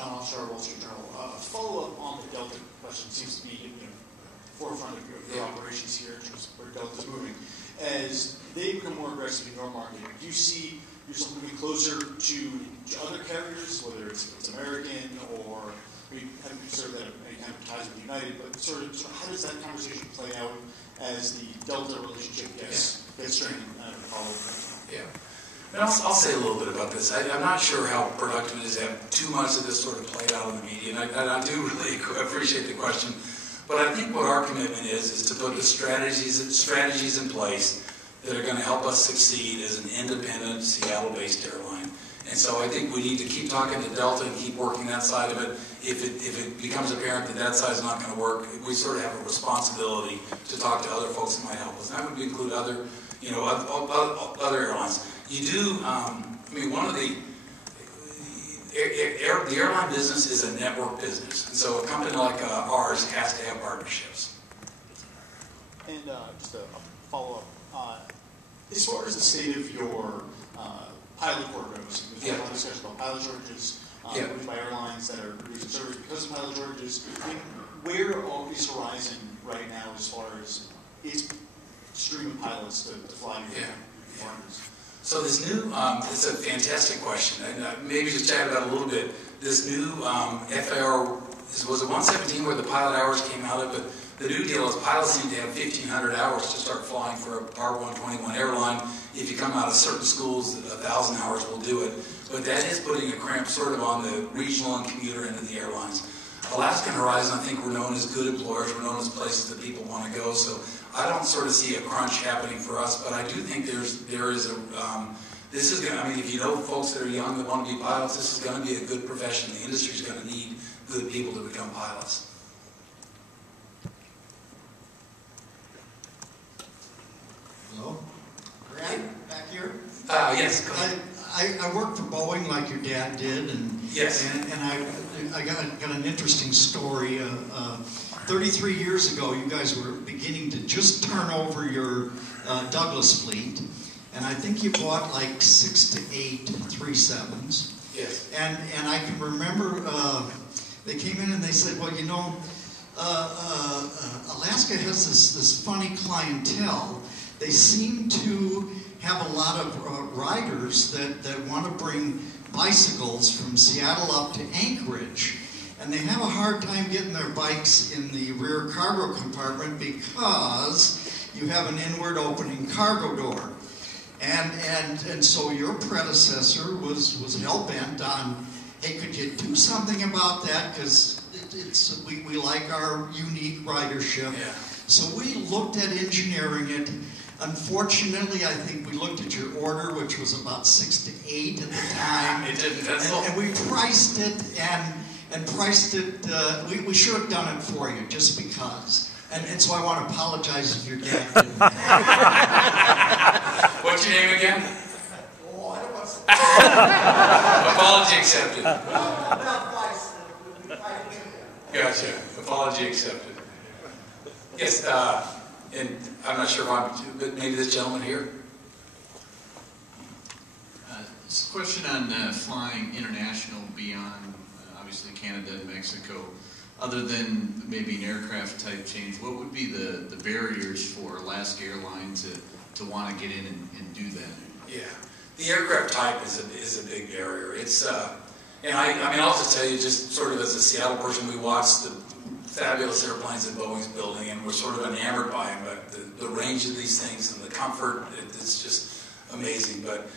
John Offshore, Wall Street Journal. Follow-up on the Delta question seems to be forefront of your operations here in terms of where Delta's moving. As they become more aggressive in your market, do you see yourself moving closer to other carriers, whether it's American or we haven't sort of had any kind of ties with United, but sort of how does that conversation play out as the Delta relationship gets strained? Yeah. And I'll say a little bit about this. I'm not sure how productive it is to have too much of this sort of played out in the media, and I do really appreciate the question. But I think what our commitment is to put the strategies in place that are going to help us succeed as an independent Seattle-based airline. And so I think we need to keep talking to Delta and keep working that side of it. If it becomes apparent that that side is not going to work, we sort of have a responsibility to talk to other folks that might help us. And that would include other airlines. You do, one of the airline business is a network business. And so a company like ours has to have partnerships. And just a follow-up. As far as the state of your pilot corps goes, there's a lot of discussion about pilot shortages by airlines that are reducing service because of pilot shortages. Where is Horizon right now as far as its stream of pilots to fly your partners? So this new, it's a fantastic question, and maybe just chat about it a little bit. This new FAR, was it 117 where the pilot hours came out of it? The new deal is pilots need to have 1,500 hours to start flying for a Part 121 airline. If you come out of certain schools, 1,000 hours will do it. But that is putting a cramp sort of on the regional and commuter end of the airlines. Alaska and Horizon, I think we're known as good employers. We're known as places that people want to go. So I don't sort of see a crunch happening for us, but I do think there is a, this is going to, if you know folks that are young that want to be pilots, this is going to be a good profession. The industry is going to need good people to become pilots. Hello? Brad, back here? Yes, go ahead. I worked for Boeing like your dad did, and yes, and I got an interesting story. 33 years ago, you guys were beginning to just turn over your Douglas fleet, and I think you bought like 6 to 8 3.7s. Yes. And I can remember they came in and they said, well, you know, Alaska has this funny clientele. They seem to have a lot of riders that want to bring bicycles from Seattle up to Anchorage. And they have a hard time getting their bikes in the rear cargo compartment because you have an inward opening cargo door. And so your predecessor was hell-bent on, hey, could you do something about that? Because we like our unique ridership. Yeah. So we looked at engineering it. Unfortunately, I think we looked at your order, which was about 6 to 8 at the time. It didn't pencil. And we priced it, and priced it, we should have done it for you, just because. And so I want to apologize if your dad didn't. What's your name again? Oh, I don't want to say. Apology accepted. Gotcha. Apology accepted. Yes, and I'm not sure if but maybe this gentleman here. It's a question on flying international beyond, obviously, Canada and Mexico. Other than maybe an aircraft type change, what would be the barriers for Alaska Airlines to want to get in and do that? Yeah, the aircraft type is a big barrier. It's and I'll just tell you, just sort of as a Seattle person, we watched the fabulous airplanes that Boeing's building, and we're sort of enamored by them. But the range of these things and the comfort, it's just amazing. But